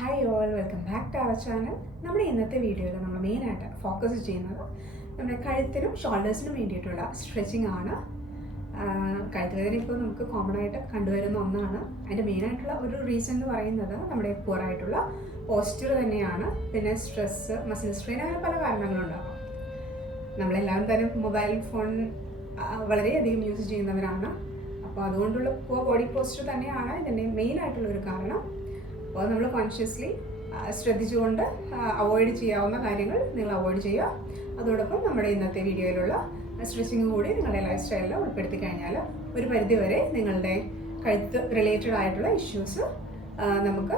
Hi all, welcome back to our channel. നമ്മുടെ ഇന്നത്തെ വീഡിയോയിൽ നമ്മൾ മെയിനായിട്ട് ഫോക്കസ് ചെയ്യുന്നത് നമ്മുടെ കഴുത്തിനും ഷോൾഡേഴ്സിനും വേണ്ടിയിട്ടുള്ള സ്ട്രെച്ചിങ് ആണ്. കഴുത്ത് വേദന ഇപ്പോൾ നമുക്ക് കോമൺ ആയിട്ട് കണ്ടുവരുന്ന ഒന്നാണ്. അതിൻ്റെ മെയിനായിട്ടുള്ള ഒരു റീസൺ എന്ന് പറയുന്നത് നമ്മുടെ പുവറായിട്ടുള്ള പോസ്ചർ തന്നെയാണ്. പിന്നെ സ്ട്രെസ്സ്, മസിൽ സ്ട്രെയിൻ, അങ്ങനെ പല കാരണങ്ങളുണ്ടാകാം. നമ്മളെല്ലാവരും തന്നെ മൊബൈൽ ഫോൺ വളരെയധികം യൂസ് ചെയ്യുന്നവരാണ്. അപ്പോൾ അതുകൊണ്ടുള്ള പുവർ ബോഡി പോസ്ചർ തന്നെയാണ് ഇതിൻ്റെ മെയിനായിട്ടുള്ള ഒരു കാരണം. അപ്പോൾ നമ്മൾ കോൺഷ്യസ്ലി ശ്രദ്ധിച്ചുകൊണ്ട് അവോയ്ഡ് ചെയ്യാവുന്ന കാര്യങ്ങൾ നിങ്ങൾ അവോയ്ഡ് ചെയ്യുക. അതോടൊപ്പം നമ്മുടെ ഇന്നത്തെ വീഡിയോയിലുള്ള സ്ട്രെച്ചിങ് കൂടി നിങ്ങളുടെ ലൈഫ് സ്റ്റൈലിൽ ഉൾപ്പെടുത്തി കഴിഞ്ഞാൽ ഒരു പരിധിവരെ നിങ്ങളുടെ കഴുത്ത് റിലേറ്റഡ് ആയിട്ടുള്ള ഇഷ്യൂസ് നമുക്ക്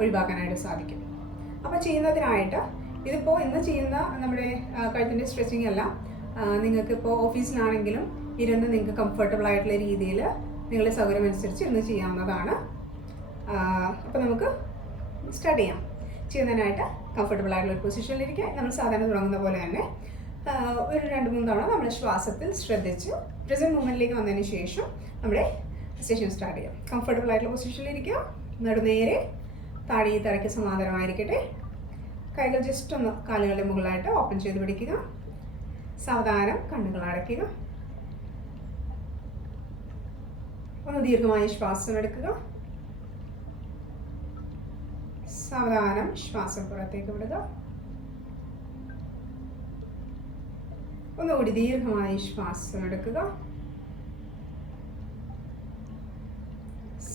ഒഴിവാക്കാനായിട്ട് സാധിക്കും. അപ്പോൾ ചെയ്യുന്നതിനായിട്ട് ഇതിപ്പോൾ ഇന്ന് ചെയ്യുന്ന നമ്മുടെ കഴുത്തിൻ്റെ സ്ട്രെച്ചിങ് എല്ലാം നിങ്ങൾക്കിപ്പോൾ ഓഫീസിലാണെങ്കിലും ഇരുന്ന് നിങ്ങൾക്ക് കംഫർട്ടബിൾ ആയിട്ടുള്ള രീതിയിൽ നിങ്ങളുടെ സൗകര്യമനുസരിച്ച് ഇരുന്ന് ചെയ്യാവുന്നതാണ്. അപ്പോൾ നമുക്ക് സ്റ്റാർട്ട് ചെയ്യാം. ചെയ്യുന്നതിനായിട്ട് കംഫർട്ടബിൾ ആയിട്ടുള്ള ഒരു പൊസിഷനിലിരിക്കുക. നമ്മൾ സാധാരണ തുടങ്ങുന്ന പോലെ തന്നെ ഒരു 2-3 തവണ നമ്മൾ ശ്വാസത്തിൽ ശ്രദ്ധിച്ച് പ്രസൻറ്റ് മൂമെൻറ്റിലേക്ക് വന്നതിന് ശേഷം നമ്മുടെ സെഷൻ സ്റ്റാർട്ട് ചെയ്യാം. കംഫർട്ടബിൾ ആയിട്ടുള്ള പൊസിഷനിലിരിക്കുക. നേരെ താഴെ തറയ്ക്ക് സമാന്തരമായിരിക്കട്ടെ. കൈകൾ ജസ്റ്റ് ഒന്ന് കാലുകളുടെ മുകളിലായിട്ട് ഓപ്പൺ ചെയ്ത് പിടിക്കുക. സാവധാനം കണ്ണുകൾ അടയ്ക്കുക. ഒന്ന് ദീർഘമായി ശ്വാസം എടുക്കുക. സാവധാനം ശ്വാസം പുറത്തേക്ക് വിടുക. ഒന്നുകൂടി ദീർഘമായി ശ്വാസം എടുക്കുക.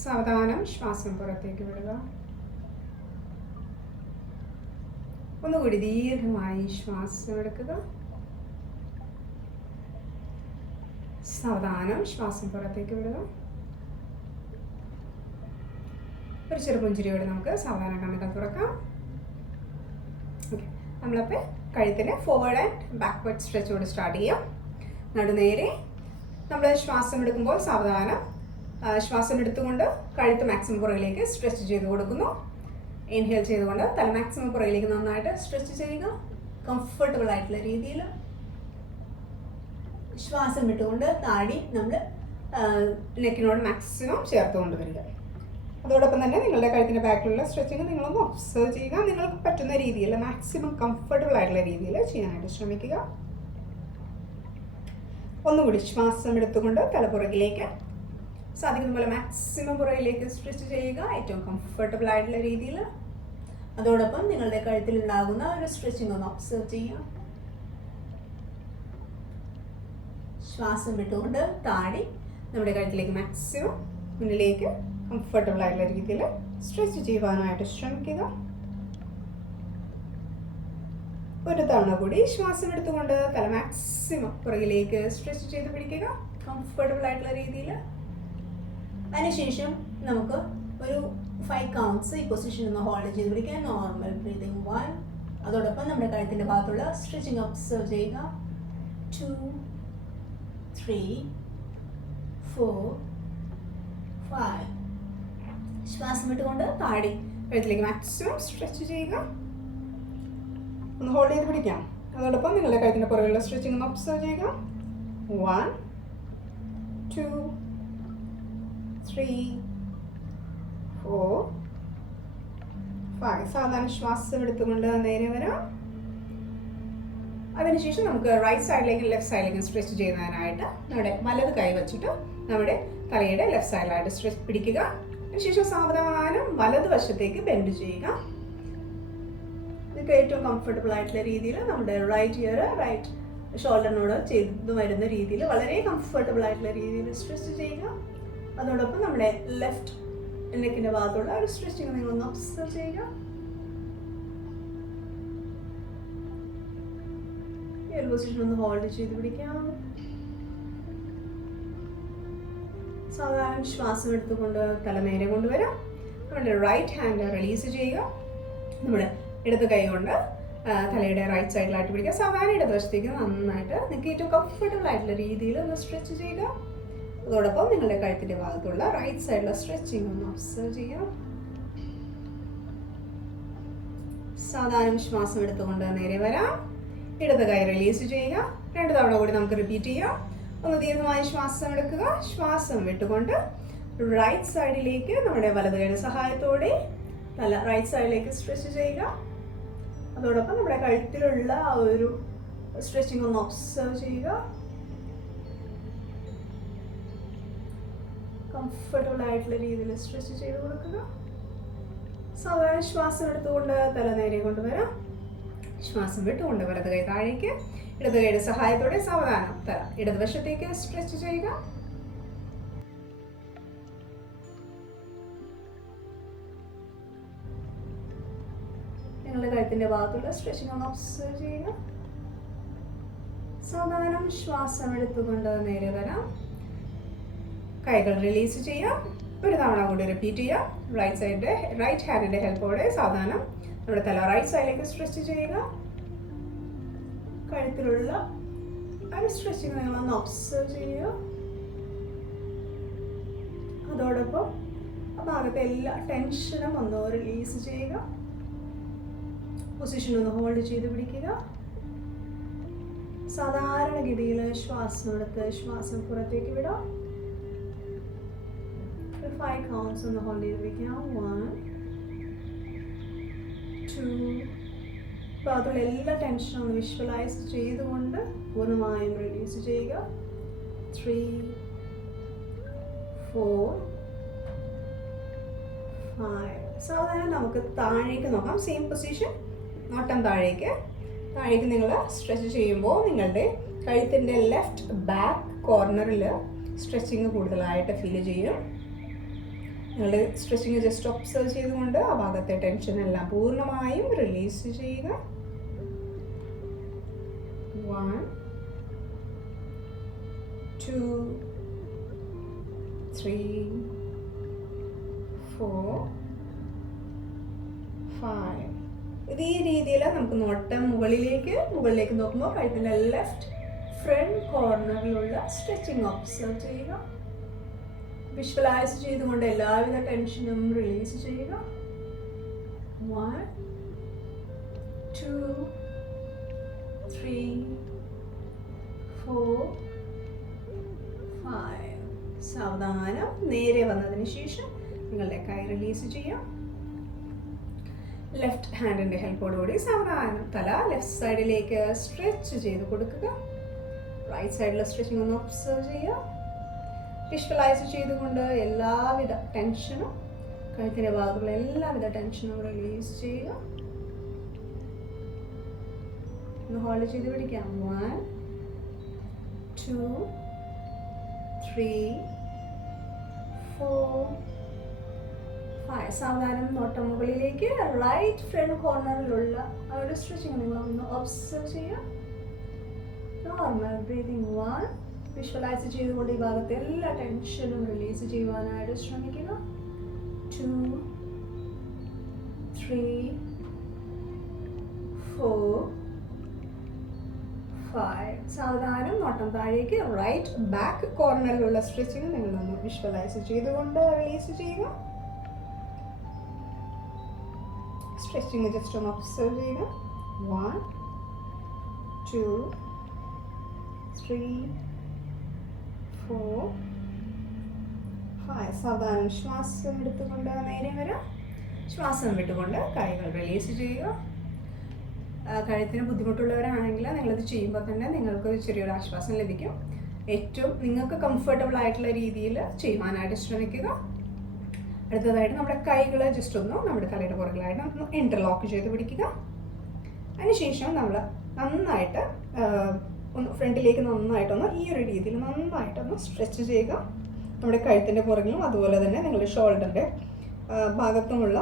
സാവധാനം ശ്വാസം പുറത്തേക്ക് വിടുക. ഒന്നുകൂടി ദീർഘമായി ശ്വാസം എടുക്കുക. സാവധാനം ശ്വാസം പുറത്തേക്ക് വിടുക. ഒരു ചെറുപുഞ്ചിരിയോടെ നമുക്ക് സാധാരണ കണ്ണുകൾ തുറക്കാം. ഓക്കെ, നമ്മളപ്പോൾ കഴുത്തിന് ഫോർവേഡ് ആൻഡ് ബാക്ക്വേർഡ് സ്ട്രെച്ചോട് സ്റ്റാർട്ട് ചെയ്യാം. നടുനേരെ നമ്മൾ ശ്വാസം എടുക്കുമ്പോൾ സാവധാനം ശ്വാസം എടുത്തുകൊണ്ട് കഴുത്ത് മാക്സിമം പുറകിലേക്ക് സ്ട്രെച്ച് ചെയ്ത് കൊടുക്കുന്നു. ഇൻഹേൽ ചെയ്തുകൊണ്ട് തല മാക്സിമം പുറകിലേക്ക് നന്നായിട്ട് സ്ട്രെച്ച് ചെയ്യുക. കംഫർട്ടബിൾ ആയിട്ടുള്ള രീതിയിൽ ശ്വാസം വിട്ടുകൊണ്ട് താടി നമ്മൾ നെക്കിനോട് മാക്സിമം ചേർത്ത് കൊണ്ടുവരിക. അതോടൊപ്പം തന്നെ നിങ്ങളുടെ കഴുത്തിൻ്റെ ബാക്കിലുള്ള സ്ട്രെച്ചിങ് നിങ്ങളൊന്ന് ഒബ്സർവ് ചെയ്യുക. നിങ്ങൾക്ക് പറ്റുന്ന രീതിയിൽ മാക്സിമം കംഫർട്ടബിൾ ആയിട്ടുള്ള രീതിയിൽ ചെയ്യാനായിട്ട് ശ്രമിക്കുക. ഒന്നുകൂടി ശ്വാസം എടുത്തുകൊണ്ട് തലപ്പുറകിലേക്ക് സാധിക്കുന്ന പോലെ മാക്സിമം പുറകിലേക്ക് സ്ട്രെച്ച് ചെയ്യുക, ഏറ്റവും കംഫർട്ടബിൾ ആയിട്ടുള്ള രീതിയിൽ. അതോടൊപ്പം നിങ്ങളുടെ കഴുത്തിൽ ഉണ്ടാകുന്ന ഒരു സ്ട്രെച്ചിങ് ഒന്ന് ഒബ്സർവ് ചെയ്യുക. ശ്വാസം വിട്ടുകൊണ്ട് താടി നമ്മുടെ കഴുത്തിലേക്ക് മാക്സിമം മുന്നിലേക്ക് കംഫർട്ടബിൾ ആയിട്ടുള്ള രീതിയിൽ സ്ട്രെച്ച് ചെയ്യുവാനായിട്ട് ശ്രമിക്കുക. ഒരു തവണ കൂടി ശ്വാസം എടുത്തുകൊണ്ട് തല മാക്സിമം പുറകിലേക്ക് സ്ട്രെച്ച് ചെയ്ത് പിടിക്കുക, കംഫർട്ടബിൾ ആയിട്ടുള്ള രീതിയിൽ. അതിനുശേഷം നമുക്ക് ഒരു 5 കൗണ്ട്സ് ഈ പൊസിഷൻ ഒന്ന് ഹോൾഡ് ചെയ്ത് പിടിക്കുക. Normal breathing 1. അതോടൊപ്പം നമ്മുടെ കഴുത്തിൻ്റെ ഭാഗത്തുള്ള സ്ട്രെച്ചിങ് ഒബ്സർവ് ചെയ്യുക. 2, 3, 4, 5. ശ്വാസം വിട്ടുകൊണ്ട് താടി കഴുത്തിലേക്ക് മാക്സിമം സ്ട്രെച്ച് ചെയ്യുക. ഒന്ന് ഹോൾഡ് ചെയ്ത് പിടിക്കാം. അതോടൊപ്പം നിങ്ങളുടെ കഴുത്തിൻ്റെ പുറകിലുള്ള സ്ട്രെച്ചിങ് ഒന്ന് ഒബ്സർവ് ചെയ്യുക. 1, 2, 3, 4, 5. സാധാരണ ശ്വാസം എടുത്തുകൊണ്ട് നേരെ വരാം. അതിനുശേഷം നമുക്ക് റൈറ്റ് സൈഡിലേക്കും ലെഫ്റ്റ് സൈഡിലേക്കും സ്ട്രെച്ച് ചെയ്യുന്നതിനായിട്ട് നമ്മുടെ വലത് കൈ വെച്ചിട്ട് നമ്മുടെ തലയുടെ ലെഫ്റ്റ് സൈഡിലായിട്ട് സ്ട്രെച്ച് പിടിക്കുക. അതിനുശേഷം സാവധാനം വലതുവശത്തേക്ക് ബെൻഡ് ചെയ്യുക. നിങ്ങൾക്ക് ഏറ്റവും കംഫർട്ടബിൾ ആയിട്ടുള്ള രീതിയിൽ നമ്മുടെ റൈറ്റ് ഷോൾഡറിനോട് ചെയ്തു വരുന്ന രീതിയിൽ വളരെ കംഫർട്ടബിൾ ആയിട്ടുള്ള രീതിയിൽ സ്ട്രെച്ച് ചെയ്യുക. അതോടൊപ്പം നമ്മുടെ ലെഫ്റ്റ് നെക്കിൻ്റെ ഭാഗത്തുള്ള ഒരു സ്ട്രെച്ചിങ് നിങ്ങളൊന്ന് ഒബ്സർവ് ചെയ്യുക. ഈ ഒരു പൊസിഷൻ ഒന്ന് ഹോൾഡ് ചെയ്ത് പിടിക്കാം. സാധാരണ ശ്വാസം എടുത്തുകൊണ്ട് തല നേരെ കൊണ്ടുവരാം. നമ്മുടെ റൈറ്റ് ഹാൻഡ് റിലീസ് ചെയ്യുക. നമ്മുടെ ഇടത് കൈ കൊണ്ട് തലയുടെ റൈറ്റ് സൈഡിലായിട്ട് പിടിക്കുക. സാധാരണ ഇടതുവശത്തേക്ക് നന്നായിട്ട് നിങ്ങൾക്ക് ഏറ്റവും കംഫർട്ടബിൾ ആയിട്ടുള്ള രീതിയിൽ ഒന്ന് സ്ട്രെച്ച് ചെയ്യുക. അതോടൊപ്പം നിങ്ങളുടെ കഴുത്തിൻ്റെ ഭാഗത്തുള്ള റൈറ്റ് സൈഡിലുള്ള സ്ട്രെച്ചിങ് ഒന്ന് ഒബ്സർവ് ചെയ്യുക. സാധാരണ ശ്വാസം എടുത്തുകൊണ്ട് നേരെ വരാം. ഇടത് കൈ റിലീസ് ചെയ്യുക. 2 തവണ കൂടി നമുക്ക് റിപ്പീറ്റ് ചെയ്യാം. ഒന്ന് ദീർഘമായി ശ്വാസം എടുക്കുക. ശ്വാസം വിട്ടുകൊണ്ട് റൈറ്റ് സൈഡിലേക്ക് നമ്മുടെ വലത് കൈയുടെ സഹായത്തോടെ തല റൈറ്റ് സൈഡിലേക്ക് സ്ട്രെച്ച് ചെയ്യുക. അതോടൊപ്പം നമ്മുടെ കഴുത്തിലുള്ള ആ ഒരു സ്ട്രെച്ചിങ് ഒന്ന് ഒബ്സർവ് ചെയ്യുക. കംഫർട്ടബിൾ ആയിട്ടുള്ള രീതിയിൽ സ്ട്രെച്ച് ചെയ്ത് കൊടുക്കുക. സാധാരണ ശ്വാസം എടുത്തുകൊണ്ട് തല നേരെ കൊണ്ടുവരാം. ശ്വാസം വിട്ടുകൊണ്ട് വലത് കൈ താഴേക്ക്, ഇടത് കൈയുടെ സഹായത്തോടെ സാവധാനം തല ഇടതുവശത്തേക്ക് സ്ട്രെച്ച് ചെയ്യുക. നിങ്ങളുടെ കഴുത്തിന്റെ ഭാഗത്തുള്ള സ്ട്രെച്ചിങ് ഒന്ന് ഒബ്സർവ് ചെയ്യുക. സാവധാനം ശ്വാസം എടുത്തുകൊണ്ട് നേരെ വരാം. കൈകൾ റിലീസ് ചെയ്യാം. ഒരു തവണ കൂടി റിപ്പീറ്റ് ചെയ്യാം. റൈറ്റ് ഹാൻഡിന്റെ ഹെൽപ്പോടെ സാവധാനം നമ്മുടെ തല റൈറ്റ് സൈഡിലേക്ക് സ്ട്രെച്ച് ചെയ്യുക. കഴുത്തിലുള്ള ഒരു സ്ട്രെച്ചിങ് നിങ്ങളൊന്ന് ഒബ്സർവ് ചെയ്യുക. അതോടൊപ്പം ആ ഭാഗത്തെ എല്ലാ ടെൻഷനും ഒന്ന് റിലീസ് ചെയ്യുക. പൊസിഷൻ ഒന്ന് ഹോൾഡ് ചെയ്ത് പിടിക്കുക. സാധാരണഗതിയിൽ ശ്വാസം എടുത്ത് ശ്വാസം പുറത്തേക്ക് വിടാം. 5 counts ഒന്ന് ഹോൾഡ് ചെയ്ത് പിടിക്കാം. 1 2. ഭാഗത്തുള്ള എല്ലാ ടെൻഷനും ഒന്ന് വിഷ്വലൈസ് ചെയ്തുകൊണ്ട് പൂർണ്ണമായും റിലീസ് ചെയ്യുക. 3 4 5. സാധാരണ നമുക്ക് താഴേക്ക് നോക്കാം. സെയിം പൊസിഷൻ, നോട്ടം താഴേക്ക്. നിങ്ങൾ സ്ട്രെച്ച് ചെയ്യുമ്പോൾ നിങ്ങളുടെ കഴുത്തിൻ്റെ ലെഫ്റ്റ് ബാക്ക് കോർണറിൽ സ്ട്രെച്ചിങ് കൂടുതലായിട്ട് ഫീൽ ചെയ്യും. നിങ്ങളുടെ സ്ട്രെച്ചിങ് ജസ്റ്റ് ഒബ്സർവ് ചെയ്തുകൊണ്ട് ആ ഭാഗത്തെ ടെൻഷൻ എല്ലാം പൂർണ്ണമായും റിലീസ് ചെയ്യുക. 1 2 3 4 5. ഇതേ രീതിയിൽ നമുക്ക് നോട്ടം മുകളിലേക്ക് നോക്കുമ്പോൾ കഴുത്തിൻ്റെ ലെഫ്റ്റ് ഫ്രണ്ട് കോർണറിലുള്ള സ്ട്രെച്ചിങ് ഒബ്സർവ് ചെയ്യുക. വിഷ്വലൈസ് ചെയ്തുകൊണ്ട് എല്ലാവിധ ടെൻഷനും റിലീസ് ചെയ്യുക. 1 2 3 4 5. സാവധാനം നേരെ വന്നതിന് ശേഷം നിങ്ങളുടെ കൈ റിലീസ് ചെയ്യാം. ലെഫ്റ്റ് ഹാൻഡിൻ്റെ ഹെൽപ്പോടുകൂടി സാവധാനം തല ലെഫ്റ്റ് സൈഡിലേക്ക് സ്ട്രെച്ച് ചെയ്ത് കൊടുക്കുക. റൈറ്റ് സൈഡിലെ സ്ട്രെച്ചിങ് ഒന്ന് ഒബ്സർവ് ചെയ്യുക. വിഷ്വലൈസ് ചെയ്തുകൊണ്ട് എല്ലാവിധ ടെൻഷനും കഴുത്തിൻ്റെ ഭാഗത്തുള്ള എല്ലാവിധ ടെൻഷനും റിലീസ് ചെയ്യുക. ഒന്ന് ഹോൾഡ് ചെയ്ത് പിടിക്കാം. 1 2 3 4 5. സാവധാനം നോട്ടം മുകളിലേക്ക് റൈറ്റ് ഫ്രണ്ട് കോർണറിലുള്ള ആ ഒരു സ്ട്രെച്ചിങ് നിങ്ങളൊന്ന് ഒബ്സർവ് ചെയ്യുക. Normal breathing. 1. വിഷ്വലൈസ് ചെയ്തുകൊണ്ട് ഈ ഭാഗത്തെ എല്ലാ ടെൻഷനും റിലീസ് ചെയ്യുവാനായിട്ട് ശ്രമിക്കുക. 2 3 4 5. സാവധാനം നോട്ടം താഴേക്ക് റൈറ്റ് ബാക്ക് കോർണറിലുള്ള സ്ട്രെച്ചിങ് നിങ്ങളൊന്ന് വിഷ്വലൈസ് ചെയ്തുകൊണ്ട് റിലീസ് ചെയ്യുക. സ്ട്രെച്ചിങ് ജസ്റ്റ് ഒന്ന് ഒബ്സർവ് ചെയ്യുക. 1 2 3 4 5. സാവധാനം ശ്വാസം എടുത്തുകൊണ്ട് നേരെ വരാം. ശ്വാസം വിട്ടുകൊണ്ട് കൈകൾ റിലീസ് ചെയ്യുക. കഴുത്തിന് ബുദ്ധിമുട്ടുള്ളവരാണെങ്കിൽ നിങ്ങളിത് ചെയ്യുമ്പോൾ തന്നെ നിങ്ങൾക്ക് ചെറിയൊരു ആശ്വാസം ലഭിക്കും. ഏറ്റവും നിങ്ങൾക്ക് കംഫർട്ടബിൾ ആയിട്ടുള്ള രീതിയിൽ ചെയ്യുവാനായിട്ട് ശ്രമിക്കുക. അടുത്തതായിട്ട് നമ്മുടെ കൈകൾ ജസ്റ്റ് ഒന്ന് നമ്മുടെ തലയുടെ പുറകിലായിട്ട് ഒന്ന് ഇൻ്റർലോക്ക് ചെയ്ത് പിടിക്കുക. അതിനുശേഷം നമ്മൾ നന്നായിട്ട് ഒന്ന് ഫ്രണ്ടിലേക്ക് നന്നായിട്ടൊന്ന് ഈ ഒരു രീതിയിൽ നന്നായിട്ടൊന്ന് സ്ട്രെച്ച് ചെയ്യുക. നമ്മുടെ കഴുത്തിൻ്റെ പുറകിലും അതുപോലെ തന്നെ നിങ്ങളുടെ ഷോൾഡറിൻ്റെ ഭാഗത്തുമുള്ള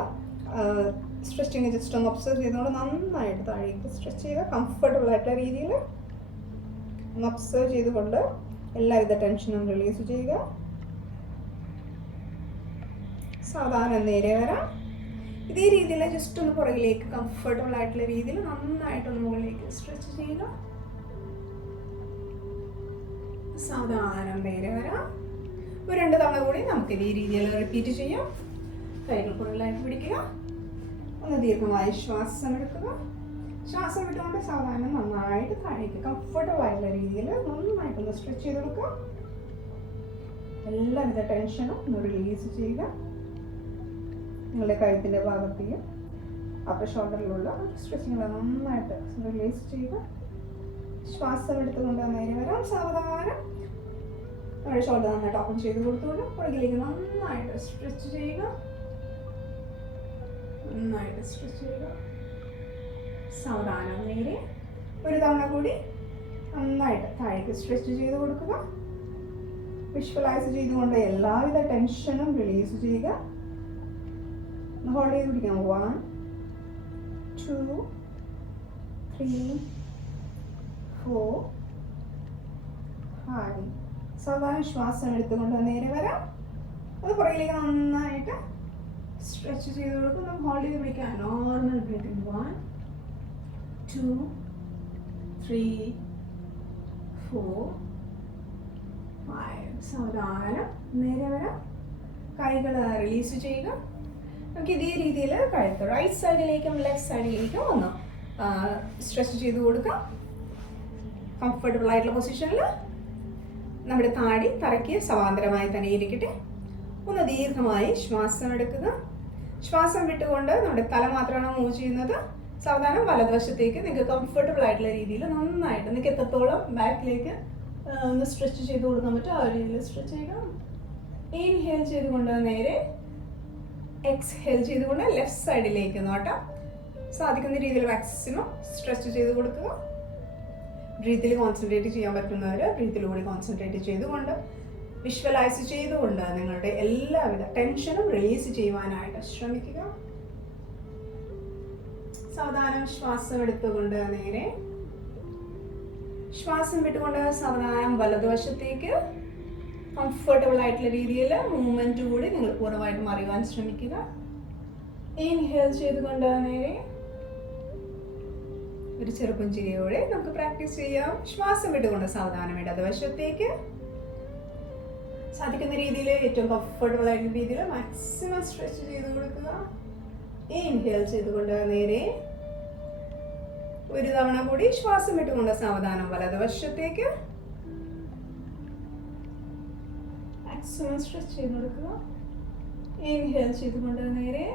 സ്ട്രെച്ചിങ് ജസ്റ്റ് ഒന്ന് ഒബ്സർവ് ചെയ്തുകൊണ്ട് നന്നായിട്ട് താഴേക്ക് സ്ട്രെച്ച് ചെയ്യുക. കംഫർട്ടബിൾ ആയിട്ടുള്ള രീതിയിൽ ഒന്ന് ഒബ്സർവ് ചെയ്തുകൊണ്ട് എല്ലാവിധ ടെൻഷനും റിലീസ് ചെയ്യുക. സാധാരണ നേരെ വരാം. ഇതേ രീതിയിൽ ജസ്റ്റ് ഒന്ന് പുറകിലേക്ക് കംഫർട്ടബിൾ ആയിട്ടുള്ള രീതിയിൽ നന്നായിട്ടൊന്ന് മുകളിലേക്ക് സ്ട്രെച്ച് ചെയ്യുക. സാധാരണ നേരെ വരാം. ഒരു 2 തവണ കൂടി നമുക്ക് ഈ രീതിയിൽ റിപ്പീറ്റ് ചെയ്യാം. കൈകൾ പുറകിലാക്കി പിടിക്കുക. ഒന്ന് ദീർഘമായി ശ്വാസം എടുക്കുക. ശ്വാസം വിട്ടുകൊണ്ട് സാധാരണ നന്നായിട്ട് താഴേക്ക് കംഫർട്ടബിൾ ആയിട്ടുള്ള രീതിയിൽ നന്നായിട്ടൊന്ന് സ്ട്രെച്ച് ചെയ്ത് കൊടുക്കുക. എല്ലാവിധ ടെൻഷനും ഒന്ന് റിലീസ് ചെയ്യുക. നിങ്ങളുടെ കഴുത്തിൻ്റെ ഭാഗത്തേക്കും അപ്പർ ഷോൾഡറിലുള്ള സ്ട്രെച്ചിങ്ങൾ നന്നായിട്ട് റിലീസ് ചെയ്യുക. ശ്വാസം എടുത്തുകൊണ്ട് നേരെ വരാം. സാവധാനം നമ്മുടെ ഷോൾഡർ നന്നായിട്ട് ഓപ്പൺ ചെയ്ത് കൊടുത്തുകൊണ്ട് പുറകിലേക്ക് നന്നായിട്ട് സ്ട്രെച്ച് ചെയ്യുക. നന്നായിട്ട് സ്ട്രെച്ച് ചെയ്യുക. സാവധാനം നേരെ ഒരു തവണ കൂടി നന്നായിട്ട് താഴേക്ക് സ്ട്രെച്ച് ചെയ്ത് കൊടുക്കുക. വിഷ്വലൈസ് ചെയ്തുകൊണ്ട് എല്ലാവിധ ടെൻഷനും റിലീസ് ചെയ്യുക. ഹോൾഡ് ചെയ്ത് പിടിക്കാം. 1 2 3 4 5. സാധാരണ ശ്വാസം എടുത്തുകൊണ്ട് നേരെ വരാം. അത് പുറകിലേക്ക് നന്നായിട്ട് സ്ട്രെച്ച് ചെയ്ത് കൊടുക്കും. നമുക്ക് ഹോൾഡ് ചെയ്ത് പിടിക്കാം. Normal breathing. 1 2 3 4 5. സാവധാനം നേരെ വരാം. കൈകൾ റിലീസ് ചെയ്യുക. നമുക്ക് ഇതേ രീതിയിൽ കഴുത്ത് റൈറ്റ് സൈഡിലേക്കും ലെഫ്റ്റ് സൈഡിലേക്കും ഒന്ന് സ്ട്രെച്ച് ചെയ്ത് കൊടുക്കാം. കംഫർട്ടബിൾ ആയിട്ടുള്ള പൊസിഷനിൽ നമ്മുടെ താടി തറയ്ക്ക് സമാന്തരമായി തന്നെ ഇരിക്കട്ടെ. ഒന്ന് ദീർഘമായി ശ്വാസം എടുക്കുക. ശ്വാസം വിട്ടുകൊണ്ട് നമ്മുടെ തല മാത്രമാണ് മൂവ് ചെയ്യുന്നത്. സാവധാനം വലതുവശത്തേക്ക് നിങ്ങൾക്ക് കംഫർട്ടബിൾ ആയിട്ടുള്ള രീതിയിൽ നന്നായിട്ട് നിങ്ങൾക്ക് എത്രത്തോളം ബാക്കിലേക്ക് ഒന്ന് സ്ട്രെച്ച് ചെയ്ത് കൊടുക്കാൻ പറ്റും ആ ഒരു രീതിയിൽ സ്ട്രെച്ച് ചെയ്യുക. ഇൻഹേൽ ചെയ്തുകൊണ്ട് നേരെ എക്സ്ഹേൽ ചെയ്തുകൊണ്ട് ലെഫ്റ്റ് സൈഡിലേക്ക് നോട്ടാം. സാധിക്കുന്ന രീതിയിൽ മാക്സിമം സ്ട്രെച്ച് ചെയ്ത് കൊടുക്കുക. ബ്രീത്തിൽ കോൺസെൻട്രേറ്റ് ചെയ്യാൻ പറ്റുന്നവർ ബ്രീത്തിലൂടെ കോൺസെൻട്രേറ്റ് ചെയ്തുകൊണ്ട് വിഷ്വലൈസ് ചെയ്തുകൊണ്ട് നിങ്ങളുടെ എല്ലാവിധ ടെൻഷനും റിലീസ് ചെയ്യുവാനായിട്ട് ശ്രമിക്കുക. സാവധാനം ശ്വാസം എടുത്തുകൊണ്ട് നേരെ ശ്വാസം വിട്ടുകൊണ്ട് സാവധാനം വലതുവശത്തേക്ക് കംഫർട്ടബിൾ ആയിട്ടുള്ള രീതിയിൽ മൂവ്മെന്റ് കൂടി നിങ്ങൾ പൂർണ്ണമായിട്ടും അറിയാൻ ശ്രമിക്കുക. ഇൻഹേൽ ചെയ്തുകൊണ്ട് നേരെ ഒരു ചെറുപുഞ്ചിരിയോടെ നമുക്ക് പ്രാക്ടീസ് ചെയ്യാം. ശ്വാസം വിട്ടുകൊണ്ട് സാവധാനം ഇടതുവശത്തേക്ക് സാധിക്കുന്ന രീതിയിൽ ഏറ്റവും കംഫർട്ടബിൾ ആയിട്ടുള്ള രീതിയിൽ മാക്സിമം സ്ട്രെച്ച് ചെയ്ത് കൊടുക്കുക. ഇൻഹേൽ ചെയ്തുകൊണ്ട് നേരെ ഒരു തവണ കൂടി ശ്വാസം വിട്ടുകൊണ്ട് സാവധാനം വലതുവശത്തേക്ക് മാക്സിമം സ്ട്രെച്ച് ചെയ്ത് കൊടുക്കുക. ഇൻഹേൽ ചെയ്തുകൊണ്ട് നേരെ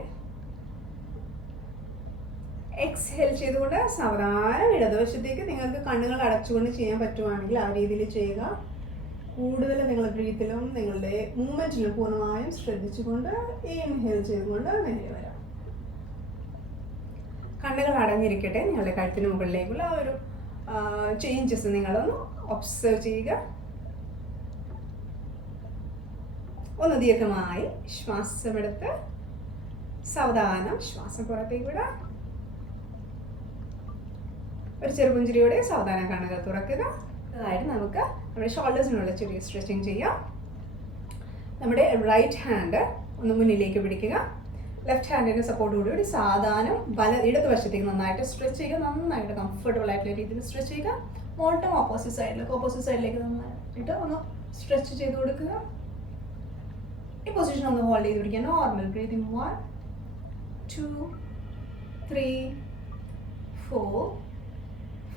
എക്സ്ഹേൽ ചെയ്തുകൊണ്ട് സാവധാനം ഇടതുവശത്തേക്ക്. നിങ്ങൾക്ക് കണ്ണുകൾ അടച്ചുകൊണ്ട് ചെയ്യാൻ പറ്റുവാണെങ്കിൽ ആ രീതിയിൽ ചെയ്യുക. കൂടുതൽ നിങ്ങളുടെ ബ്രീത്തിലും നിങ്ങളുടെ മൂവ്മെന്റിലും പൂർണ്ണമായും ശ്രദ്ധിച്ചുകൊണ്ട് ഇൻഹേൽ ചെയ്തുകൊണ്ട് നേരെ വരാം. കണ്ണുകൾ അടഞ്ഞിരിക്കട്ടെ. നിങ്ങളുടെ കഴുത്തിന് മുകളിലേക്കുള്ള ആ ഒരു ചേഞ്ചസ് നിങ്ങളൊന്ന് ഒബ്സർവ് ചെയ്യുക. ഒന്ന് ദീർഘമായി ശ്വാസമെടുത്ത് സാവധാനം ശ്വാസം പുറത്തേക്ക് വിടാം. ഒരു ചെറുപുഞ്ചിരിയോടെ സാവധാനം കണ്ണുകൾ തുറക്കുക. അതായത് നമുക്ക് നമ്മുടെ ഷോൾഡേഴ്സിനുള്ള ചെറിയ സ്ട്രെച്ചിങ് ചെയ്യാം. നമ്മുടെ റൈറ്റ് ഹാൻഡ് ഒന്ന് മുന്നിലേക്ക് പിടിക്കുക. ലെഫ്റ്റ് ഹാൻഡിൻ്റെ സപ്പോർട്ടോടുകൂടി സാധാരണ ഇടതുവശത്തേക്ക് നന്നായിട്ട് സ്ട്രെച്ച് ചെയ്യുക. നന്നായിട്ട് കംഫർട്ടബിൾ ആയിട്ടുള്ള രീതിയിൽ സ്ട്രെച്ച് ചെയ്യുക. മോട്ടം ഓപ്പോസിറ്റ് സൈഡിലേക്ക് നന്നായിട്ട് ഒന്ന് സ്ട്രെച്ച് ചെയ്ത് കൊടുക്കുക. ഈ പൊസിഷൻ ഒന്ന് ഹോൾഡ് ചെയ്ത് പിടിക്കുക. Normal breathing. 1 2 3 4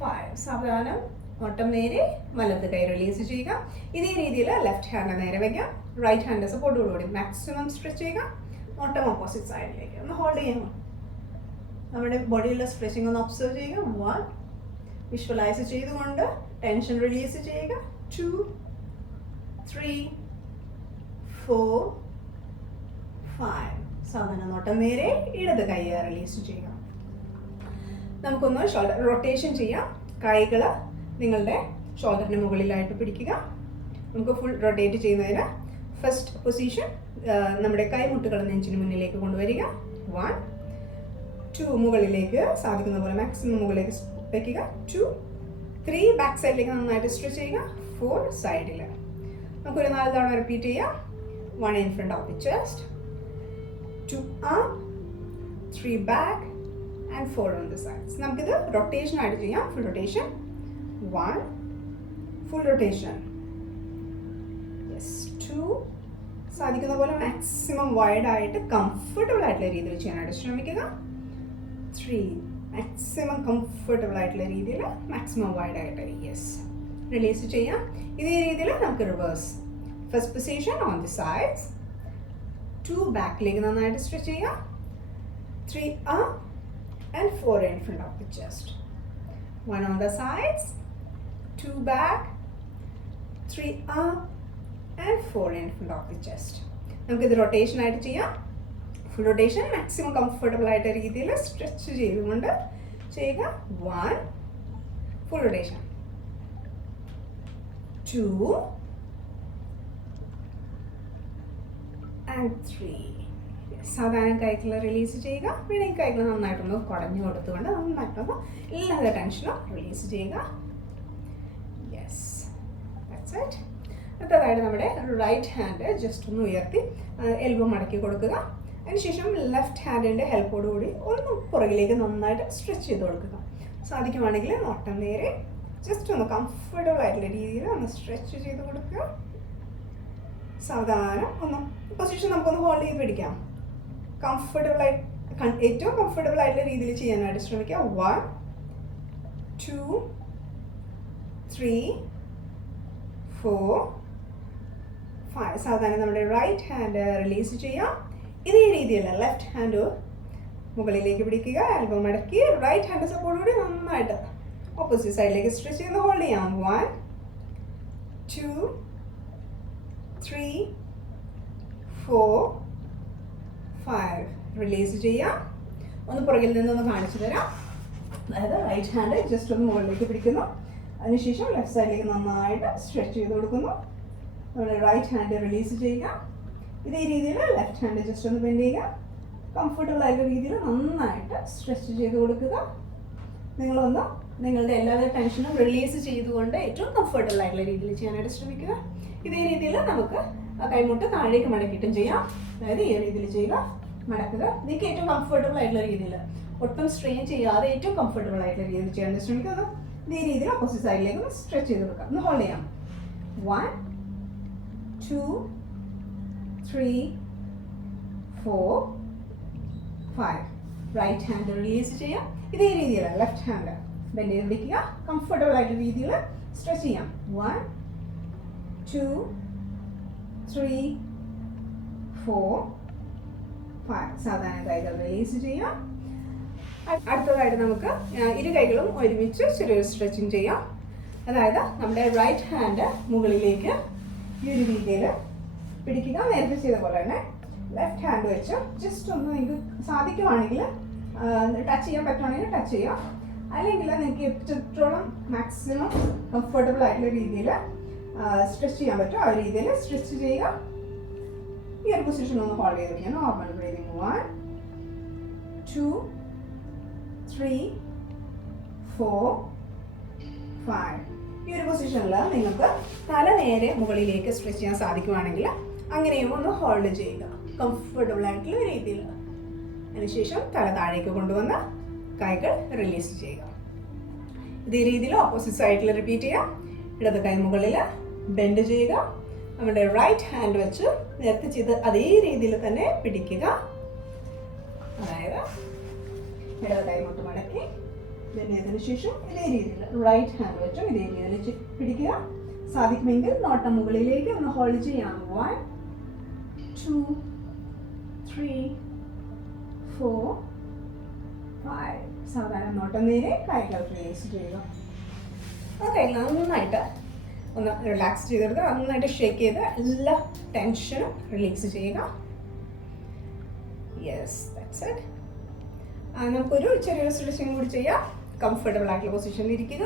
5. സാവധാനം ഓട്ടം നേരെ വലത് കൈ റിലീസ് ചെയ്യുക. ഇതേ രീതിയിൽ ലെഫ്റ്റ് ഹാൻഡ് നേരെ വയ്ക്കുക. റൈറ്റ് ഹാൻഡ് സപ്പോർട്ടോടുകൂടി മാക്സിമം സ്ട്രെച്ച് ചെയ്യുക. ഓട്ടം ഓപ്പോസിറ്റ് സൈഡിലേക്ക് ഒന്ന് ഹോൾഡ് ചെയ്യാം. നമ്മുടെ ബോഡിയിലുള്ള സ്ട്രെച്ചിങ് ഒന്ന് ഒബ്സർവ് ചെയ്യുക. 1 വിഷ്വലൈസ് ചെയ്തുകൊണ്ട് ടെൻഷൻ റിലീസ് ചെയ്യുക. 2 3 4 5. സാവധാനം നോട്ടം നേരെ ഇടത് കൈ റിലീസ് ചെയ്യുക. നമുക്കൊന്ന് ഷോൾഡർ റൊട്ടേഷൻ ചെയ്യാം. കൈകൾ നിങ്ങളുടെ ഷോൾഡറിന് മുകളിലായിട്ട് പിടിക്കുക. നമുക്ക് ഫുൾ റൊട്ടേറ്റ് ചെയ്യുന്നതിന് ഫസ്റ്റ് പൊസിഷൻ നമ്മുടെ കൈമുട്ടുകൾ നെഞ്ചിന് മുന്നിലേക്ക് കൊണ്ടുവരിക. 1 2 മുകളിലേക്ക് സാധിക്കുന്ന പോലെ മാക്സിമം മുകളിലേക്ക് വയ്ക്കുക. 2 3 ബാക്ക് സൈഡിലേക്ക് നന്നായിട്ട് സ്ട്രെച്ച് ചെയ്യുക. 4 സൈഡിൽ നമുക്കൊരു 4 തവണ റിപ്പീറ്റ് ചെയ്യാം. 1 in front of the chest, 2 up, 3 back and 4 on the sides. നമുക്കിത് റൊട്ടേഷൻ ആയിട്ട് ചെയ്യാം. Full rotation. 1 full rotation. 2 സാധിക്കുന്ന പോലെ മാക്സിമം വൈഡ് ആയിട്ട് കംഫർട്ടബിൾ ആയിട്ടുള്ള രീതിയിൽ ചെയ്യാനായിട്ട് ശ്രമിക്കുക. 3 മാക്സിമം കംഫർട്ടബിൾ ആയിട്ടുള്ള രീതിയിൽ മാക്സിമം വൈഡ് ആയിട്ട് റിലീസ് ചെയ്യാം. ഇതേ രീതിയിൽ നമുക്ക് reverse. First position on the sides. 2 ബാക്കിലേക്ക് നന്നായിട്ട് സ്ട്രെച്ച് ചെയ്യാം. 3 up and 4 in front of the chest. 1 on the sides, 2 back, 3 up and 4 in front of the chest. നമുക്കിത് റൊട്ടേഷൻ ആയിട്ട് ചെയ്യാം. ഫുൾ റൊട്ടേഷൻ മാക്സിമം കംഫർട്ടബിൾ ആയിട്ട് രീതിയിൽ സ്ട്രെച്ച് ചെയ്തുകൊണ്ട് ചെയ്യുക. 1 ഫുൾ റൊട്ടേഷൻ, 2 and 3. സാധാരണ കൈകൾ റിലീസ് ചെയ്യുക. വേണമെങ്കിൽ കൈകൾ നന്നായിട്ടൊന്ന് കുടഞ്ഞു കൊടുത്തുകൊണ്ട് നന്നായിട്ടൊന്ന് എല്ലാ ടെൻഷനും റിലീസ് ചെയ്യുക. Yes, that's it. അടുത്തതായിട്ട് നമ്മുടെ റൈറ്റ് ഹാൻഡ് ജസ്റ്റ് ഒന്ന് ഉയർത്തി എൽബോ മടക്കി കൊടുക്കുക. അതിനുശേഷം ലെഫ്റ്റ് ഹാൻഡിൻ്റെ ഹെൽപ്പോടുകൂടി ഒന്ന് പുറകിലേക്ക് നന്നായിട്ട് സ്ട്രെച്ച് ചെയ്ത് കൊടുക്കുക. സാധിക്കുവാണെങ്കിൽ നോട്ടം നേരെ ജസ്റ്റ് ഒന്ന് കംഫർട്ടബിൾ ആയിട്ടുള്ള രീതിയിൽ ഒന്ന് സ്ട്രെച്ച് ചെയ്ത് കൊടുക്കുക. സാവധാനം ഒന്ന് പൊസിഷൻ നമുക്കൊന്ന് ഹോൾഡ് ചെയ്ത് പിടിക്കാം. ഏറ്റവും കംഫർട്ടബിൾ ആയിട്ടുള്ള രീതിയിൽ ചെയ്യാനായിട്ട് ശ്രമിക്കുക. 1 2 3 4 5. സാധാരണ നമ്മുടെ റൈറ്റ് ഹാൻഡ് റിലീസ് ചെയ്യാം. ഇതേ രീതിയിൽ ലെഫ്റ്റ് ഹാൻഡ് മുകളിലേക്ക് പിടിക്കുക, എൽബോ മടക്കി റൈറ്റ് ഹാൻഡ് സപ്പോർട്ടോടെ നന്നായിട്ട് ഓപ്പോസിറ്റ് സൈഡിലേക്ക് സ്ട്രെച്ച് ചെയ്ത് ഹോൾഡ് ചെയ്യാം. 1 2 3 4 5. റിലീസ് ചെയ്യാം. ഒന്ന് പുറകിൽ നിന്നൊന്ന് കാണിച്ചു തരാം. അതായത് റൈറ്റ് ഹാൻഡ് ജസ്റ്റ് ഒന്ന് മുകളിലേക്ക് പിടിക്കുന്നു. അതിനുശേഷം ലെഫ്റ്റ് സൈഡിലേക്ക് നന്നായിട്ട് സ്ട്രെച്ച് ചെയ്ത് കൊടുക്കുന്നു. നമ്മുടെ റൈറ്റ് ഹാൻഡ് റിലീസ് ചെയ്യുക. ഇതേ രീതിയിൽ ലെഫ്റ്റ് ഹാൻഡ് ജസ്റ്റ് ഒന്ന് ബെൻഡ് ചെയ്യുക. കംഫർട്ടബിൾ ആയിട്ടുള്ള രീതിയിൽ നന്നായിട്ട് സ്ട്രെച്ച് ചെയ്ത് കൊടുക്കുക. നിങ്ങളൊന്ന് നിങ്ങളുടെ എല്ലാവരുടെ ടെൻഷനും റിലീസ് ചെയ്തുകൊണ്ട് ഏറ്റവും കംഫർട്ടബിൾ ആയിട്ടുള്ള രീതിയിൽ ചെയ്യാനായിട്ട് ശ്രമിക്കുക. ഇതേ രീതിയിൽ നമുക്ക് കൈമുട്ട് താഴേക്ക് മടക്കിയിട്ടും ചെയ്യാം. അതായത് ഈ രീതിയിൽ ചെയ്യുക, മടക്കുക. നിങ്ങൾക്ക് ഏറ്റവും കംഫർട്ടബിൾ ആയിട്ടുള്ള രീതിയിൽ ഒട്ടും സ്ട്രെയിൻ ചെയ്യാതെ ഏറ്റവും കംഫർട്ടബിൾ ആയിട്ടുള്ള രീതിയിൽ ചെയ്യാനായിട്ട് ശ്രമിക്കുക. ഇതേ രീതിയിൽ ഓപ്പോസിറ്റ് സൈഡിലേക്ക് ഒന്ന് സ്ട്രെച്ച് ചെയ്ത് കൊടുക്കാം. ഒന്ന് ഹോൾഡ് ചെയ്യാം. 1 2 3 4 5. റൈറ്റ് ഹാൻഡ് റിലീസ് ചെയ്യാം. ഇതേ രീതിയിൽ ലെഫ്റ്റ് ഹാൻഡ് ബെൻഡ് ചെയ്ത് പിടിക്കുക. കംഫർട്ടബിൾ ആയിട്ടുള്ള രീതിയിൽ സ്ട്രെച്ച് ചെയ്യാം. 1 2 3 4 5. സാധാരണ കൈകൾ റിലീസ് ചെയ്യാം. അടുത്തതായിട്ട് നമുക്ക് ഇരു കൈകളും ഒരുമിച്ച് ചെറിയൊരു സ്ട്രെച്ചിങ് ചെയ്യാം. അതായത് നമ്മുടെ റൈറ്റ് ഹാൻഡ് മുകളിലേക്ക് ഈ ഒരു രീതിയിൽ പിടിക്കുക. നേരത്തെ ചെയ്ത പോലെ തന്നെ ലെഫ്റ്റ് ഹാൻഡ് വെച്ച് ജസ്റ്റ് ഒന്ന് നിങ്ങൾക്ക് സാധിക്കുവാണെങ്കിൽ ടച്ച് ചെയ്യാൻ പറ്റുവാണെങ്കിൽ ടച്ച് ചെയ്യാം. അല്ലെങ്കിൽ നിങ്ങൾക്ക് എത്രത്തോളം മാക്സിമം കംഫർട്ടബിൾ ആയിട്ടുള്ള രീതിയിൽ സ്ട്രെച്ച് ചെയ്യാൻ പറ്റും ആ രീതിയിൽ സ്ട്രെച്ച് ചെയ്യുക. ഈ ഒരു പൊസിഷൻ ഒന്ന് ഹോൾഡ് ചെയ്ത് വയ്ക്കുക. Normal breathing. 1 2 3 4 5. ഈ ഒരു പൊസിഷനിൽ നിങ്ങൾക്ക് തല നേരെ മുകളിലേക്ക് സ്ട്രെച്ച് ചെയ്യാൻ സാധിക്കുവാണെങ്കിൽ അങ്ങനെയും ഒന്ന് ഹോൾഡ് ചെയ്യുക കംഫർട്ടബിൾ ആയിട്ടുള്ള രീതിയിൽ. അതിനുശേഷം തല താഴേക്ക് കൊണ്ടുവന്ന് കൈകൾ റിലീസ് ചെയ്യുക. ഇതേ രീതിയിൽ ഓപ്പോസിറ്റ് സൈഡിൽ റിപ്പീറ്റ് ചെയ്യാം. ഇടത് കൈ മുകളിൽ ബെൻഡ് ചെയ്യുക. നമ്മുടെ റൈറ്റ് ഹാൻഡ് വെച്ച് നേരത്തെ ചെയ്ത് അതേ രീതിയിൽ തന്നെ പിടിക്കുക. അതായത് ഇടത് കൈ മുട്ട് മടക്കി ബെൻഡ് ചെയ്തതിനു ശേഷം ഇതേ രീതിയിൽ റൈറ്റ് ഹാൻഡ് വെച്ചും ഇതേ രീതിയിൽ പിടിക്കുക. സാധിക്കുമെങ്കിൽ നോട്ടം മുകളിലേക്ക് ഒന്ന് ഹോൾഡ് ചെയ്യാം. 1 2 3 4 5. സാധാരണ നോട്ടം നേരെ കൈകൾ റിലീസ് ചെയ്യുക. ആ കൈകൾ നന്നായിട്ട് ഒന്ന് റിലാക്സ് ചെയ്തെടുക്കുക. നന്നായിട്ട് ഷേക്ക് ചെയ്ത് എല്ലാ ടെൻഷനും റിലീസ് ചെയ്യുക. Yes, that's it. നമുക്കൊരു ചെറിയൊരു സ്ട്രെച്ചിങ് കൂടി ചെയ്യാം. കംഫർട്ടബിൾ ആയിട്ടുള്ള പൊസിഷനിൽ ഇരിക്കുക.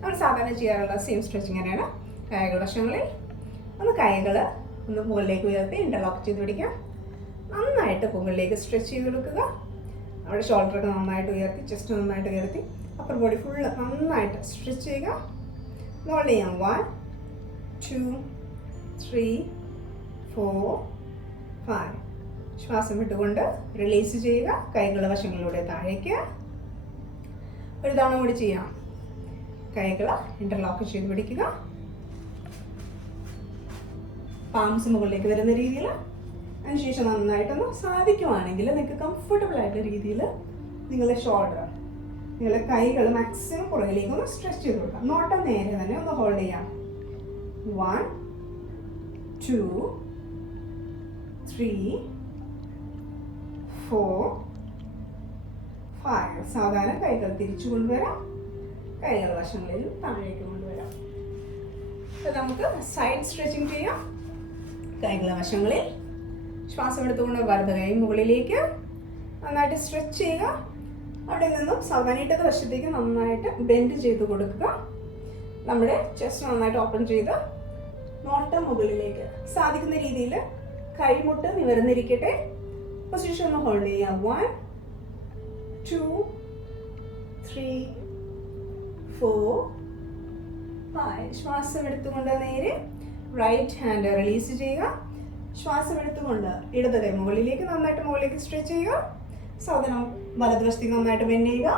നമ്മൾ സാധാരണ ചെയ്യാറുള്ള സെയിം സ്ട്രെച്ചിങ് തന്നെയാണ്. കൈകളുടെ വശങ്ങളിൽ ഒന്ന് കൈകൾ ഒന്ന് മുകളിലേക്ക് ഉയർത്തി ഇൻ്റർലോക്ക് ചെയ്ത് പിടിക്കാം. നന്നായിട്ട് മുകളിലേക്ക് സ്ട്രെച്ച് ചെയ്ത് കൊടുക്കുക. നമ്മുടെ ഷോൾഡറൊക്കെ നന്നായിട്ട് ഉയർത്തി, ചെസ്റ്റ് നന്നായിട്ട് ഉയർത്തി, അപ്പർ ബോഡി ഫുള്ള് നന്നായിട്ട് സ്ട്രെച്ച് ചെയ്യുക. ഹോൾഡ് ചെയ്യാം. 1 2 3 4 5. ശ്വാസം വിട്ടുകൊണ്ട് റിലീസ് ചെയ്യുക. കൈകളുടെ വശങ്ങളിലൂടെ താഴേക്ക്. ഒരു തവണ കൂടി ചെയ്യാം. കൈകൾ ഇന്റർലോക്ക് ചെയ്ത് പിടിക്കുക. പാംസ് മുകളിലേക്ക് വരുന്ന രീതിയിൽ. അതിനുശേഷം നന്നായിട്ടൊന്ന് സാധിക്കുവാണെങ്കിൽ നിങ്ങൾക്ക് കംഫർട്ടബിൾ ആയിട്ടുള്ള രീതിയിൽ നിങ്ങളുടെ ഷോൾഡർ, നിങ്ങളുടെ കൈകൾ മാക്സിമം പുറകിലേക്ക് ഒന്ന് സ്ട്രെച്ച് ചെയ്ത് കൊടുക്കാം. നോട്ടം നേരെ തന്നെ ഒന്ന് ഹോൾഡ് ചെയ്യാം. 1 2 3 4 5. സാധാരണ കൈകൾ തിരിച്ചു കൊണ്ടുവരാം, കൈകൾ വശങ്ങളിൽ താഴേക്ക് കൊണ്ടുവരാം. അപ്പോൾ നമുക്ക് സൈഡ് സ്ട്രെച്ചിങ് ചെയ്യാം. കൈകളെ വശങ്ങളിൽ ശ്വാസം എടുത്തുകൊണ്ട് വലത് കൈ മുകളിലേക്ക് നന്നായിട്ട് സ്ട്രെച്ച് ചെയ്യുക. അവിടെ നിന്നും സാവധാനം ഇടത് വശത്തേക്ക് നന്നായിട്ട് ബെൻഡ് ചെയ്ത് കൊടുക്കുക. നമ്മുടെ ചെസ്റ്റ് നന്നായിട്ട് ഓപ്പൺ ചെയ്ത് നോട്ടം മുകളിലേക്ക് സാധിക്കുന്ന രീതിയിൽ കൈമുട്ട് നിവർന്നിരിക്കട്ടെ. പൊസിഷൻ ഒന്ന് ഹോൾഡ് ചെയ്യാം. 1 2 3 4 5. ശ്വാസം എടുത്തുകൊണ്ട് നേരെ റൈറ്റ് ഹാൻഡ് റിലീസ് ചെയ്യുക. ശ്വാസം എടുത്തുകൊണ്ട് ഇടത് കൈ മുകളിലേക്ക് നന്നായിട്ട് മുകളിലേക്ക് സ്ട്രെച്ച് ചെയ്യുക. സാധനം വലതുവശത്തേക്ക് നന്നായിട്ട് ബെൻഡ് ചെയ്യുക.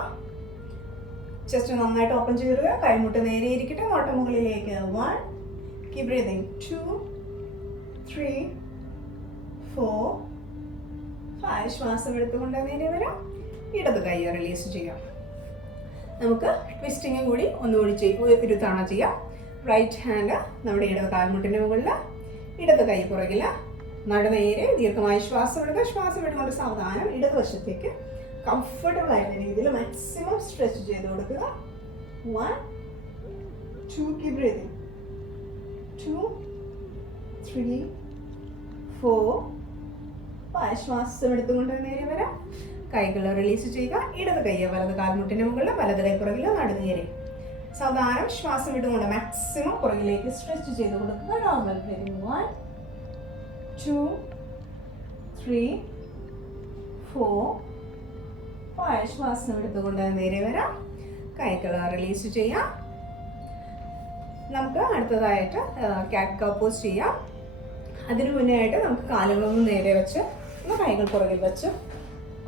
ചെസ്റ്റ് നന്നായിട്ട് ഓപ്പൺ ചെയ്യുക. കൈമുട്ട് നേരെ ഇരിക്കട്ടെ. നോട്ടം മുകളിലേക്ക്. 1 കീപ് ബ്രീതിങ്. 2 3 4 5. ശ്വാസം എടുത്തുകൊണ്ട് നേരെ വരാം. ഇടത് കൈ റിലീസ് ചെയ്യാം. നമുക്ക് ട്വിസ്റ്റിങ് കൂടി ഒന്നുകൂടി ഒരു തവണ ചെയ്യാം. റൈറ്റ് ഹാൻഡ് നമ്മുടെ ഇടത് കാൽമുട്ടിൻ്റെ മുകളിൽ, ഇടത് കൈ പുറകിൽ, നേരെ ദീർഘമായി ശ്വാസം എടുക്കുക. ശ്വാസം എടുത്തുകൊണ്ട് സാവധാനം ഇടതുവശത്തേക്ക് കംഫർട്ടബിൾ ആയിട്ടുള്ള രീതിയിൽ മാക്സിമം സ്ട്രെച്ച് ചെയ്ത് കൊടുക്കുക. 1 2 കീപ് ബ്രീതിങ്. 2 3 4 5. ശ്വാസം എടുത്തുകൊണ്ട് നേരെ വരാം. കൈകൾ റിലീസ് ചെയ്യുക. ഇടത് കൈ വലത് കാൽമുട്ടിൻ്റെ മുകളിൽ, വലത് കൈ പുറകിൽ, നേരെ സാവധാനം ശ്വാസം ഇട്ടുകൊണ്ട് മാക്സിമം പുറകിലേക്ക് സ്ട്രെച്ച് ചെയ്ത് കൊടുക്കുക. Normal breathing. 1 2 3 4 5. ശ്വാസം എടുത്തുകൊണ്ട് നേരെ വരാം. കൈകൾ റിലീസ് ചെയ്യാം. നമുക്ക് അടുത്തതായിട്ട് കാറ്റ് കൗ പോസ് ചെയ്യാം. അതിനു മുന്നേ ആയിട്ട് നമുക്ക് കാലുകളൊന്ന് നേരെ വെച്ച് ഒന്ന് കൈകൾ പുറകിൽ വെച്ച്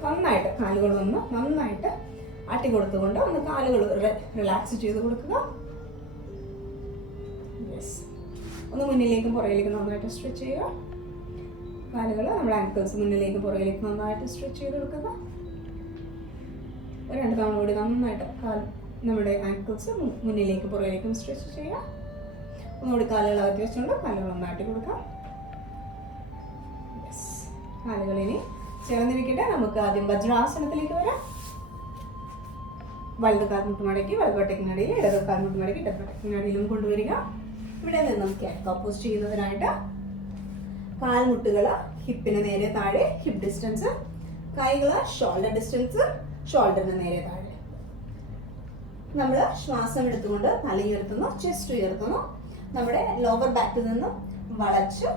നന്നായിട്ട് കാലുകളൊന്ന് നന്നായിട്ട് ആട്ടി കൊടുത്തുകൊണ്ട് ഒന്ന് കാലുകൾ റിലാക്സ് ചെയ്ത് കൊടുക്കുക. യെസ്. ഒന്ന് മുന്നിലേക്കും പുറകിലേക്കും നന്നായിട്ട് സ്ട്രെച്ച് ചെയ്യുക. കാലുകൾ നമ്മുടെ ആങ്കിൾസ് മുന്നിലേക്കും പുറകിലേക്കും നന്നായിട്ട് സ്ട്രെച്ച് ചെയ്ത് കൊടുക്കുക. 2 തവണ കൂടി നന്നായിട്ട് നമ്മുടെ ആങ്കിൾസ് മുന്നിലേക്കും പുറകിലേക്കും സ്ട്രെച്ച് ചെയ്യുക. ഒന്നുകൂടി കാലുകൾ അകറ്റി വെച്ചുകൊണ്ട് കാലുകൾ നന്നായിട്ട് കൊടുക്കാം. യെസ്. കാലുകളിനി ചേർന്നിരിക്കട്ടെ. നമുക്ക് ആദ്യം വജ്രാസനത്തിലേക്ക് വരാം. വലത് കാൽമുട്ട് മടക്കി വലതുവട്ടക്കിനടിയിൽ, ഇടത് കാൽമുട്ട് മടക്കി ഇടതുവട്ടക്കിനടിയിലും കൊണ്ടുവരിക. ഇവിടെ നിന്നും കാറ്റ് കൗ പോസ് ചെയ്യുന്നതിനായിട്ട് കാൽമുട്ടുകൾ ഹിപ്പിന് നേരെ താഴെ, ഹിപ്പ് ഡിസ്റ്റൻസ്, കൈകൾ ഷോൾഡർ ഡിസ്റ്റൻസ്, ഷോൾഡറിന് നേരെ താഴെ. നമ്മൾ ശ്വാസം എടുത്തുകൊണ്ട് തല ഉയർത്തുന്നു, ചെസ്റ്റ് ഉയർത്തുന്നു. നമ്മുടെ ലോവർ ബാക്കിൽ നിന്നും വളച്ച്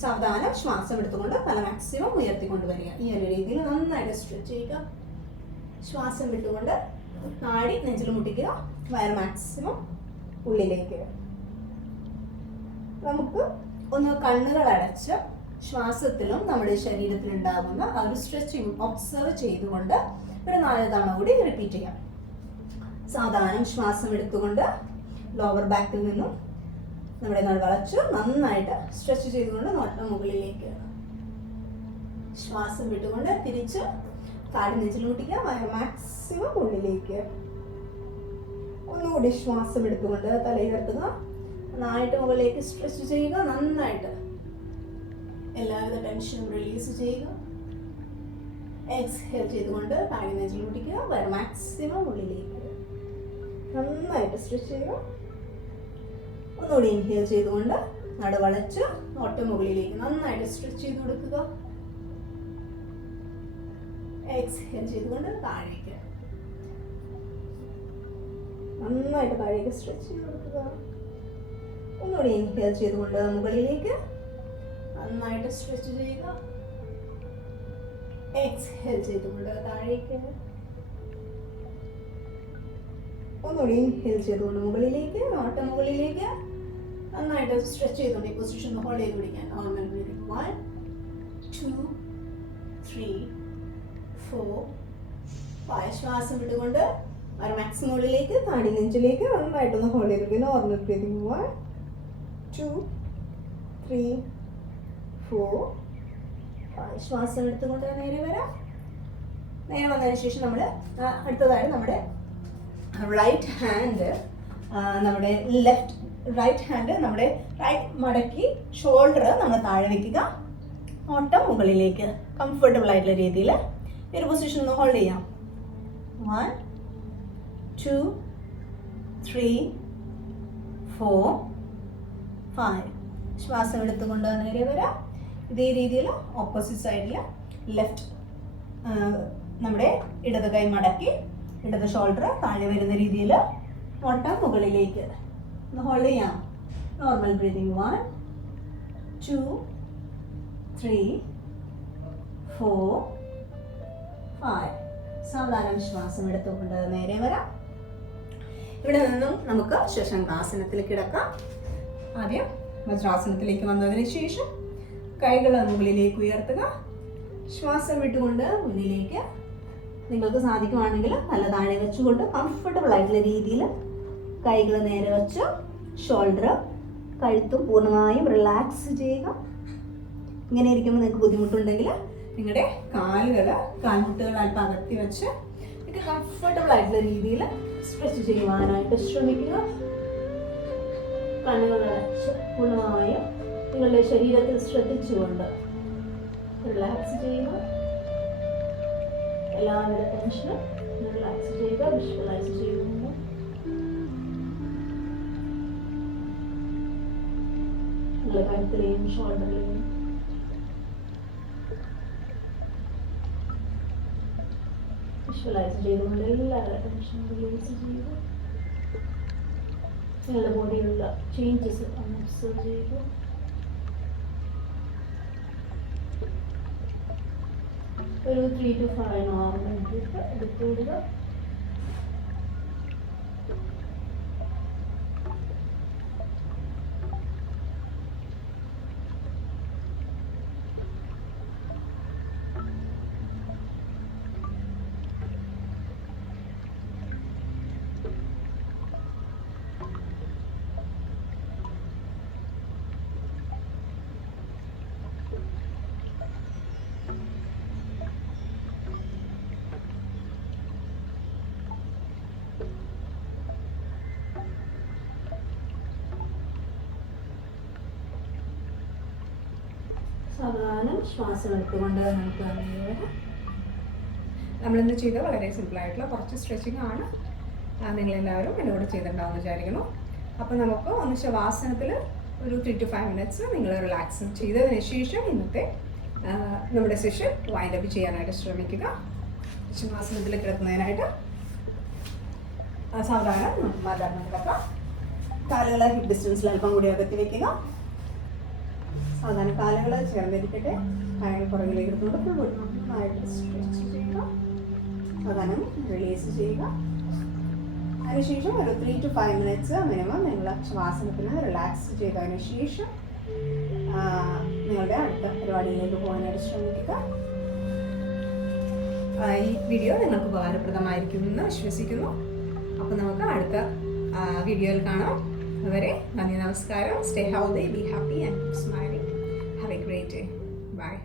സാവധാനം ശ്വാസം എടുത്തുകൊണ്ട് തല മാക്സിമം ഉയർത്തിക്കൊണ്ടുവരിക. ഈ ഒരു രീതിയിൽ നന്നായിട്ട് സ്ട്രെച്ച് ചെയ്യുക. ശ്വാസം വിട്ടുകൊണ്ട് നാടി നെഞ്ചിൽ മുട്ടിക്കുക. വയർ മാക്സിമം ഉള്ളിലേക്ക്. നമുക്ക് ഒന്ന് കണ്ണുകൾ അടച്ച് ശ്വാസത്തിലും നമ്മുടെ ശരീരത്തിലുണ്ടാകുന്ന ആ ഒരു സ്ട്രെച്ചിങ് ഒബ്സർവ് ചെയ്തുകൊണ്ട് ഒരു 4 തവണ കൂടി റിപ്പീറ്റ് ചെയ്യാം. സാധാരണ ശ്വാസം എടുത്തുകൊണ്ട് ലോവർ ബാക്കിൽ നിന്നും നമ്മുടെ നാൾ വളച്ച് നന്നായിട്ട് സ്ട്രെച്ച് ചെയ്തുകൊണ്ട് നോട്ടം മുകളിലേക്ക്. ശ്വാസം വിട്ടുകൊണ്ട് തിരിച്ച് താടി നെഞ്ചിൽ മുട്ടിക്കുക. വയർ മാക്സിമം ഉള്ളിലേക്ക്. ഒന്നുകൂടി ശ്വാസം എടുത്തുകൊണ്ട് തല ഉയർത്തുക. നന്നായിട്ട് മുകളിലേക്ക് സ്ട്രെച്ച് ചെയ്യുക. നന്നായിട്ട് എല്ലാവിധ ടെൻഷനും റിലീസ് ചെയ്യുക. എക്സ്ഹേൽ ചെയ്തുകൊണ്ട് താടി നെഞ്ചിൽ മുട്ടിക്കുക. വയർ മാക്സിമം ഉള്ളിലേക്ക്. നന്നായിട്ട് സ്ട്രെച്ച് ചെയ്യുക. ഒന്നുകൂടി ഇൻഹേൽ ചെയ്തുകൊണ്ട് നടവളച്ച് നോട്ടം മുകളിലേക്ക് നന്നായിട്ട് സ്ട്രെച്ച് ചെയ്ത് കൊടുക്കുക. എക്സ്ഹേൽ ചെയ്തുകൊണ്ട് താഴേക്ക് നന്നായിട്ട് താഴേക്ക് സ്ട്രെച്ച് ചെയ്ത് കൊടുക്കുക. ഒന്നുകൂടി ഇൻഹേൽ ചെയ്തുകൊണ്ട് മുകളിലേക്ക് നന്നായിട്ട് സ്ട്രെച്ച് ചെയ്യുക. എക്സ്ഹേൽ ചെയ്തുകൊണ്ട് താഴേക്ക്. ഒന്നുകൂടി ഇൻഹേൽ ചെയ്തുകൊണ്ട് മുകളിലേക്ക്, നോട്ടം മുകളിലേക്ക് നന്നായിട്ട് സ്ട്രെച്ച് ചെയ്തുകൊണ്ട് ഈ പൊസിഷൻ ഹോൾഡ് ചെയ്ത് പിടിക്കാൻ. Normal breathing. 1 2 3 4 5. ശ്വാസം വിട്ടുകൊണ്ട് ഒരു മാക്സിമം ഉള്ളിലേക്ക്, താടി നെഞ്ചിലേക്ക് നന്നായിട്ടൊന്ന് ഹോൾഡ് ചെയ്ത് പിടിക്കുക. Normal breathing. 1 2 3 4 5. ശ്വാസം എടുത്തുകൊണ്ട് നേരെ വരാം. നേരെ വന്നതിന് ശേഷം നമ്മൾ അടുത്തതായിട്ട് നമ്മുടെ റൈറ്റ് ഹാൻഡ് നമ്മുടെ റൈറ്റ് ഹാൻഡ് നമ്മുടെ റൈറ്റ് മടക്കി ഷോൾഡർ നമ്മൾ താഴെ വെക്കുക. നോട്ടം മുകളിലേക്ക് കംഫർട്ടബിൾ ആയിട്ടുള്ള രീതിയിൽ ഈ ഒരു പൊസിഷൻ ഒന്ന് ഹോൾഡ് ചെയ്യാം. 1 2 3 4 5. ശ്വാസം എടുത്തുകൊണ്ട് നേരെ വരാം. ഇതേ രീതിയിൽ ഓപ്പോസിറ്റ് സൈഡിൽ ലെഫ്റ്റ് നമ്മുടെ ഇടത് കൈ മടക്കി ഇടത് ഷോൾഡർ താഴെ വരുന്ന രീതിയിൽ വട്ടം മുകളിലേക്ക് ഒന്ന് ഹോൾഡ് ചെയ്യാം. Normal breathing 1 2 3 4 5. സാവധാനം ശ്വാസം എടുത്തുകൊണ്ട് നേരെ വരാം. ഇവിടെ നിന്നും നമുക്ക് ശശങ്കാസനത്തിലേക്ക് കിടക്കാം. ആദ്യം വജ്രാസനത്തിലേക്ക് വന്നതിന് ശേഷം കൈകൾ മുകളിലേക്ക് ഉയർത്തുക. ശ്വാസം വിട്ടുകൊണ്ട് മുന്നിലേക്ക്. നിങ്ങൾക്ക് സാധിക്കുവാണെങ്കിൽ നല്ല താഴെ വെച്ചുകൊണ്ട് കംഫർട്ടബിൾ ആയിട്ടുള്ള രീതിയിൽ കൈകൾ നേരെ വെച്ച് ഷോൾഡർ കഴുത്തും പൂർണ്ണമായും റിലാക്സ് ചെയ്യുക. ഇങ്ങനെ ഇരിക്കുമ്പോൾ നിങ്ങൾക്ക് ബുദ്ധിമുട്ടുണ്ടെങ്കിൽ നിങ്ങളുടെ കാൽമുട്ടുകൾ അല്പം അകത്തി വെച്ച് നിങ്ങൾക്ക് കംഫർട്ടബിൾ ആയിട്ടുള്ള രീതിയിൽ സ്ട്രെച്ച് ചെയ്യുവാനായിട്ട് ശ്രമിക്കുക. കണ്ണുകൾ അടച്ച് പൂർണ്ണമായും നിങ്ങളുടെ ശരീരത്തിൽ ശ്രദ്ധിച്ചുകൊണ്ട് റിലാക്സ് ചെയ്യുക. എല്ലാവരുടെ ടെൻഷനും റിലാക്സ് ചെയ്യുക. വിഷ്വലൈസ് ചെയ്യുന്നു. നിങ്ങളുടെ കഴുത്തിലെയും ഷോൾഡറിലെയും വിഷ്വലൈസ് ചെയ്തുകൊണ്ട് എല്ലാവരുടെ ടെൻഷനും റിലീസ് ചെയ്യുക. നിങ്ങളുടെ ബോഡിയിലുള്ള ചേഞ്ചസ് ഒന്ന് ഒബ്സർവ് ചെയ്യുക. ഒരു 3 to 5 നോർമൽ ബ്രീത്ത് എടുത്തുവിടുക. സാവധാനം ശ്വാസം എടുത്തുകൊണ്ട് നമുക്ക് നമ്മളിന്ന് ചെയ്ത വളരെ സിമ്പിളായിട്ടുള്ള കുറച്ച് സ്ട്രെച്ചിങ് ആണ്. നിങ്ങളെല്ലാവരും എൻ്റെ കൂടെ ചെയ്തിട്ടുണ്ടാവുമെന്ന് വിചാരിക്കുന്നു. അപ്പോൾ നമുക്ക് ഒന്ന് ശവാസനത്തിൽ ഒരു 3 to 5 മിനിറ്റ്സ് നിങ്ങൾ റിലാക്സ് ചെയ്തതിന് ശേഷം ഇന്നത്തെ നമ്മുടെ സെഷൻ വൈൻഡ് അപ്പ് ചെയ്യാനായിട്ട് ശ്രമിക്കുക. ശവാസനത്തിൽ കിടക്കുന്നതിനായിട്ട് സാവധാനം സാധാരണ കിടക്കാം. കാലുകൾ ഹിപ്പ് ഡിസ്റ്റൻസിൽ അല്പം കൂടി അകത്തി വയ്ക്കുക. സാധാരണ കാലുകൾ ചേർന്നിരിക്കട്ടെ. കാലുകൾ പുറകിലേക്ക് എടുത്തുകൊണ്ട് ഫുൾ നന്നായിട്ട് സ്ട്രെച്ച് ചെയ്യുക. സാധാരണ റിലീസ് ചെയ്യുക. അതിനുശേഷം ഒരു 3 to 5 മിനിറ്റ്സ് മിനിമം നിങ്ങൾ ശ്വാസനത്തിന് റിലാക്സ് ചെയ്തതിന് ശേഷം നിങ്ങളുടെ അടുത്ത പരിപാടിയിലേക്ക് പോകാനായിട്ട് ശ്രമിക്കുക. ഈ വീഡിയോ നിങ്ങൾക്ക് ഉപകാരപ്രദമായിരിക്കുമെന്ന് വിശ്വസിക്കുന്നു. അപ്പോൾ നമുക്ക് അടുത്ത വീഡിയോയിൽ കാണാം. അതുവരെ നന്ദി, നമസ്കാരം. Stay healthy, be happy and keep smiling. Have a great day. Bye.